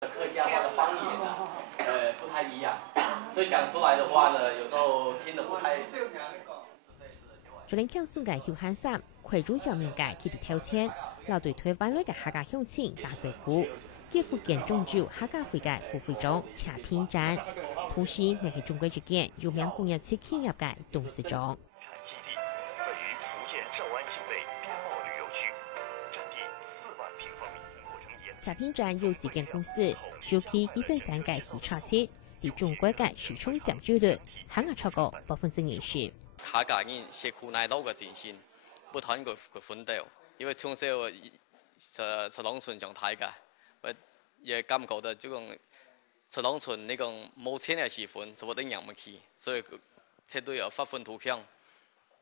客家话的方言啊，不太一样，所以讲出来的话呢，有时候听得不太。昨天向送嘅休閒衫，攜住上面嘅佢哋挑戰，留對台灣類嘅客家鄉親打嘴鼓，結福建中州客家會嘅副會長查偏戰，同時未係中國之間有名工業設企業嘅董事長。基地位於福建韶安境內邊貿旅遊區，佔地4萬平方米，過程嚴。查偏戰有時間公司早期基層產嘅汽車車，對中國嘅市場佔據率肯亞超過20%。客家人食苦耐勞嘅精神，不斷個奮鬥。因為從小在農村長大嘅，我也感覺到這種在農村那種冇錢嘅氣氛，是我哋養唔起，所以絕對要發奮圖強。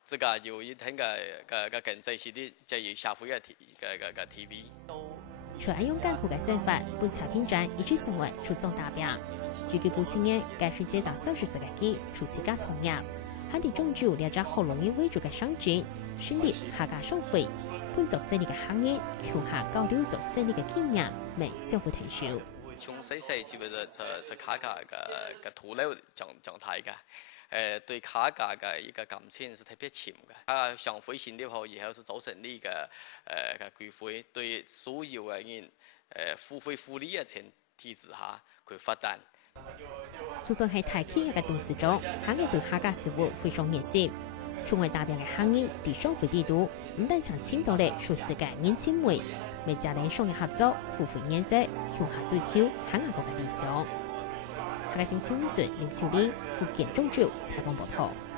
這個有一定嘅經濟實力，就係社會嘅提升。除咗用艱苦嘅生活，本查偏戰一直成為出眾代表。據據報青年，該是這場30歲嘅機，初次加創業。喺地中州兩隻好容易為主嘅商轉，選立客家消費，本做生意嘅行業，強下交流做生意嘅經驗，未相互提升。從細細就係客家嘅土壤狀態嘅，對客家嘅一個感情是特別深嘅。上會成立後以後是組成呢個聚會，對所有嘅人付費福利嘅前提之下，佢發展。出生喺大企業嘅董事長，行業對客家事務非常熱心。作為代表嘅行業，對商會地圖唔但想簽到嚟熟悉嘅年輕妹，未加連商業合作，付費認證，強下對口行業國嘅理想。客家新聞林秋玲，福建中州採訪報道。